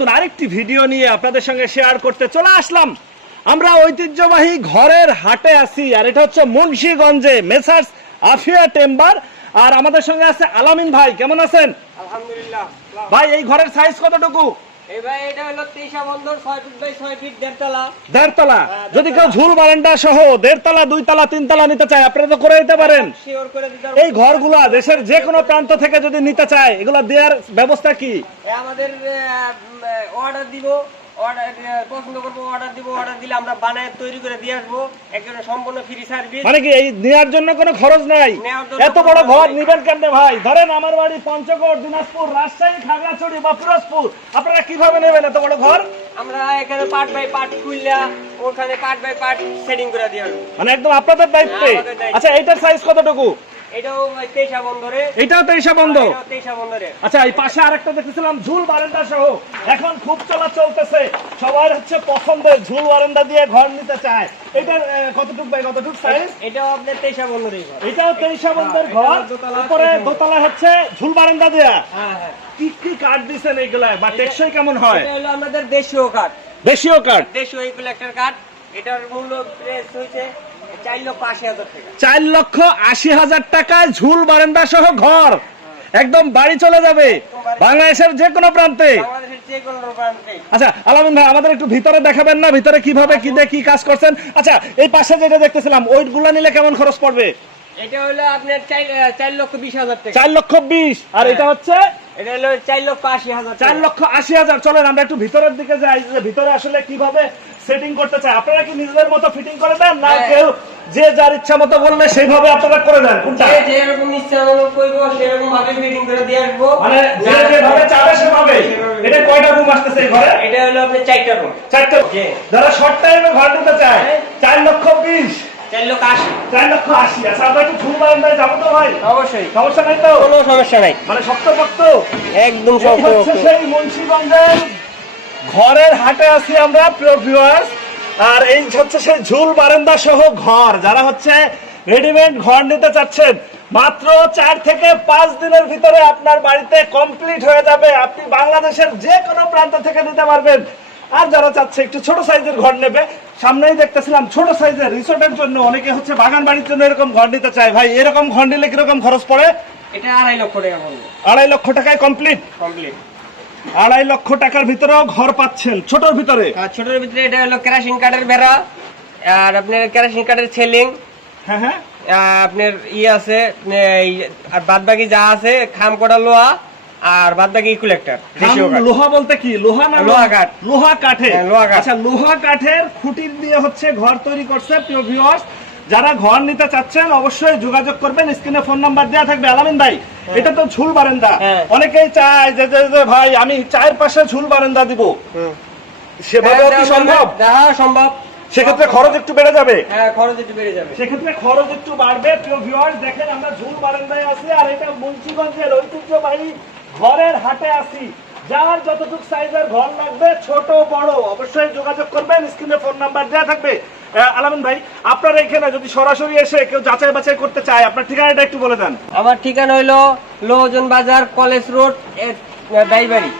নতুন আরেকটি ভিডিও নিয়ে আপনাদের সঙ্গে শেয়ার করতে চলে আসলাম। আমরা ঐতিহ্যবাহী ঘরের হাটে আছি, আর এটা হচ্ছে মুন্সিগঞ্জে মেসার্স আফিয়া টেম্বার। আর আমাদের সঙ্গে আছে আলামিন ভাই। কেমন আছেন? আলহামদুলিল্লাহ। ভাই এই ঘরের সাইজ কতটুকু? এই ভাই এটা হলো 23 বন্দর 6 ফিট বাই 6 ফিট দেড়তলা। দেড়তলা। যদি কেউ ঝুল বারান্দা সহ দেড়তলা, দুইতলা, তিনতলা নিতে চায় আপনারা তো করে দিতে পারেন। শিওর করে দিতে পারবো। এই ঘরগুলা দেশের যে কোনো প্রান্ত থেকে যদি নিতে চায় এগুলা দেওয়ার ব্যবস্থা কি? আমাদের অর্ডার দিব, অর্ডার পছন্দ করবো, অর্ডার দিব, অর্ডার দিলে আমরা বানায় তৈরি করে দিয়ে আসবো, একেবারে সম্পূর্ণ ফ্রি সার্ভিস। মানে কি এই নেওয়ার জন্য কোনো খরচ নাই? এত বড় ঘর নিবেন কেমনে ভাই? ধরেন আমার বাড়ি পঞ্চগড়, দিনাজপুর, রাজশাহী, খাগড়াছড়ি বা পিরোজপুর, আপনারা কিভাবে নেবেন এত বড় ঘর? আমরা এখানে পার্ট বাই পার্ট খুললা ওখানে পার্ট বাই পার্ট সেটিং করে দিয়ে আসবো, মানে একদম আপনাদের দায়িত্বে। আচ্ছা এইটার সাইজ কতটুকু? এটাও 23 বন্দরে। এটাও 23 বন্ধ। 23 বন্দরে। আচ্ছা এই পাশে আরেকটা দেখতেছিলাম ঝুল বারান্দা সহ, এখন খুব চলা চলতেছে, সবার হচ্ছে পছন্দের ঝুল বারান্দা দিয়ে ঘর নিতে চায়। এটার কতটুকু বাই কতটুকু সাইজ? এটাও আপনার 23 বন্দরের ঘর। এটাও 23 বন্ধের ঘর, উপরে দোতলা হচ্ছে ঝুল বারান্দা দেয়া। হ্যাঁ হ্যাঁ। কি কি কাঠ দিছেন এইগুলা, বা টেকসই কেমন হয়? এটা হলো আমাদের দেশীয় কাঠ। দেশীয় কাঠ, দেশীয় এই কালেক্টর কাঠ। এটার মূল্য প্রাইস হইছে 4,80,000 টাকা। 4,80,000 টাকায় ঝুল বারান্দা সহ ঘর, একদম বাড়ি চলে যাবে বাংলাদেশের যে কোনো প্রান্তে। বাংলাদেশের যে কোনো প্রান্তে। আচ্ছা আলামিন ভাই আমাদের একটু ভিতরে দেখাবেন না, ভিতরে কিভাবে কি দিয়ে কি কাজ করছেন? আচ্ছা এই পাশে যেটা দেখতেছিলাম ওইগুলা নিলে কেমন খরচ পড়বে? এটা হলো আপনার 4,20,000 টাকা। 4,20,000। আর এটা হচ্ছে এটা হলো 4,80,000 টাকা। 4,80,000। চলেন আমরা একটু ভিতরের দিকে যাই, যে ভিতরে আসলে কিভাবে সেটিং করতে চাই। আপনারা কি নিজেদের মতো ফিটিং করে দেন, না কেউ যে যার ইচ্ছা মতো বললে সেইভাবে আপনারা করে দেন? কোনটা? যেরকম ইচ্ছা মতো করব সেরকম ভাবে ফিটিং করে দিয়ে আসবো, মানে যে যেভাবে চাবে সেভাবে। এটা কয়টা রুম আসতেছে এই ঘরে? এটা হলো আপনার 4টা রুম। 4টা। যারা শর্ট টাইমে ঘর নিতে চায় 4,20,000, 4,80,000। 4,80,000। আচ্ছা আমরা একটু ঝুল বারান্দায় যাবো তো ভাই? অবশ্যই, সমস্যা নাই তো? কোনো সমস্যা নাই, মানে শক্ত পক্ত একদম এই শক্ত। হচ্ছে সেই মুন্সিগঞ্জের ঘরের হাটে আছি আমরা, প্রিয় ভিউয়ার্স। আর এই হচ্ছে সেই ঝুল বারান্দা সহ ঘর, যারা হচ্ছে রেডিমেড ঘর নিতে চাচ্ছেন মাত্র 4 থেকে 5 দিনের ভিতরে আপনার বাড়িতে কমপ্লিট হয়ে যাবে। আপনি বাংলাদেশের যে কোনো প্রান্ত থেকে নিতে পারবেন। আর যারা চাচ্ছে একটু ছোট সাইজের ঘর নেবে, সামনেই দেখতেছিলাম ছোট সাইজের রিসোর্টের জন্য, অনেকে হচ্ছে বাগান বাড়ির জন্য এরকম ঘর নিতে চায়। ভাই এরকম ঘর নিলে কিরকম খরচ পড়ে? এটা 2.5 লক্ষ টাকা পড়বে। 2.5 লক্ষ টাকায় কমপ্লিট। 2.5 লক্ষ টাকার ভিতরেও ঘর পাচ্ছেন ছোটর ভিতরে। আর ছোটর ভিতরে এটা হলো কেরাসিন কাঠের বেড়া, আর আপনার কেরাসিন কাঠের ছেলিং। হ্যাঁ হ্যাঁ। আপনার আছে, আর বাদ বাকি যা আছে খাম করা লোহা, আর বাদ বাকি কালেক্টর। লোহা বলতে কি? লোহা না লোহা কাঠ? লোহা কাঠে। লোহা কাঠ। আচ্ছা লোহা কাঠের খুঁটির দিয়ে হচ্ছে ঘর তৈরি করছে। প্রিয় ভিউয়ার্স যারা ঘর নিতে চাচ্ছেন অবশ্যই যোগাযোগ করবেন, স্ক্রিনে ফোন নাম্বার দেওয়া থাকবে। আলামিন ভাই এটা তো ঝুল বারান্দা, অনেকেই চায় যে ভাই আমি চায়ের পাশে ঝুল বারান্দা দিব, সেভাবে কি সম্ভব? হ্যাঁ সম্ভব। সেক্ষেত্রে খরচ একটু বেড়ে যাবে। হ্যাঁ খরচ একটু বেড়ে যাবে। সেক্ষেত্রে খরচ একটু বাড়বে। প্রিয় ভিউয়ার্স দেখেন আমরা ঝুল বারান্দায় আছি, আর এটা মুন্সিগঞ্জের ঐতিহ্যবাহী ঘরের হাটে আছি। যার যতটুকু সাইজের ঘর লাগবে ছোট বড় অবশ্যই যোগাযোগ করবেন, স্ক্রিনে ফোন নাম্বার দেওয়া থাকবে। আলামিন ভাই আপনার এখানে যদি সরাসরি এসে কেউ যাচাই বাছাই করতে চায় আপনার ঠিকানাটা একটু বলে দেন। আমার ঠিকানা হইলো লোহজন বাজার, কলেজ রোড, ডাইবাড়ি।